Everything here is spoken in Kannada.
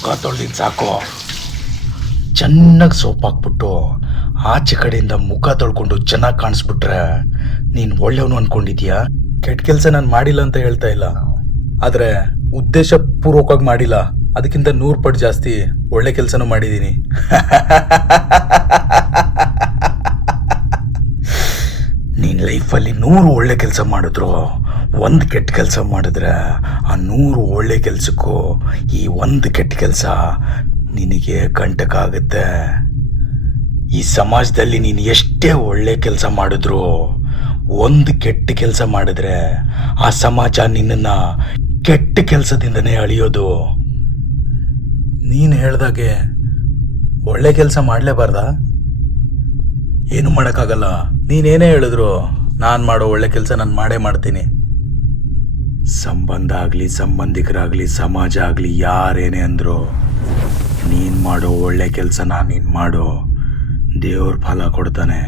ಮುಖ ತೊಳೆದಿದ್ದು ಸಾಕು. ಚೆನ್ನಾಗಿ ಸೋಪ್ ಹಾಕ್ಬಿಟ್ಟು ಆಚೆ ಕಡೆಯಿಂದ ಮುಖ ತೊಳ್ಕೊಂಡು ಚೆನ್ನಾಗಿ ಕಾಣಿಸ್ಬಿಟ್ರೆ ನೀನು ಒಳ್ಳೆಯವನು ಅನ್ಕೊಂಡಿದ್ಯಾ? ಕೆಟ್ಟ ಕೆಲಸ ನಾನು ಮಾಡಿಲ್ಲ ಅಂತ ಹೇಳ್ತಾ ಇಲ್ಲ, ಆದರೆ ಉದ್ದೇಶ ಪೂರ್ವಕವಾಗಿ ಮಾಡಿಲ್ಲ. ಅದಕ್ಕಿಂತ 100 ಪಟ್ಟು ಜಾಸ್ತಿ ಒಳ್ಳೆ ಕೆಲಸನೂ ಮಾಡಿದ್ದೀನಿ. ನೀನ್ ಲೈಫಲ್ಲಿ 100 ಒಳ್ಳೆ ಕೆಲಸ ಮಾಡಿದ್ರು 1 ಕೆಟ್ಟ ಕೆಲಸ ಮಾಡಿದ್ರೆ ಆ 100 ಒಳ್ಳೆ ಕೆಲಸಕ್ಕೂ ಈ 1 ಕೆಟ್ಟ ಕೆಲಸ ನಿನಗೆ ಕಂಟಕ ಆಗುತ್ತೆ. ಈ ಸಮಾಜದಲ್ಲಿ ನೀನು ಎಷ್ಟೇ ಒಳ್ಳೆ ಕೆಲಸ ಮಾಡಿದ್ರು 1 ಕೆಟ್ಟ ಕೆಲಸ ಮಾಡಿದ್ರೆ ಆ ಸಮಾಜ ನಿನ್ನನ್ನು ಕೆಟ್ಟ ಕೆಲಸದಿಂದನೇ ಅಳಿಯೋದು. ನೀನು ಹೇಳ್ದಾಗೆ ಒಳ್ಳೆ ಕೆಲಸ ಮಾಡಲೇಬಾರ್ದಾ? ಏನು ಮಾಡೋಕ್ಕಾಗಲ್ಲ. ನೀನೇನೇ ಹೇಳಿದ್ರು ನಾನು ಮಾಡೋ ಒಳ್ಳೆ ಕೆಲಸ ನಾನು ಮಾಡೇ ಮಾಡ್ತೀನಿ. ಸಂಬಂಧ ಆಗಲಿ, ಸಂಬಂಧಿಕರಾಗಲಿ, ಸಮಾಜ ಆಗಲಿ, ಯಾರೇನೇ ಅಂದರು ನೀನು ಮಾಡೋ ಒಳ್ಳೆ ಕೆಲಸನ ನೀನು ಮಾಡು, ದೇವ್ರ ಫಲ ಕೊಡ್ತಾನೆ.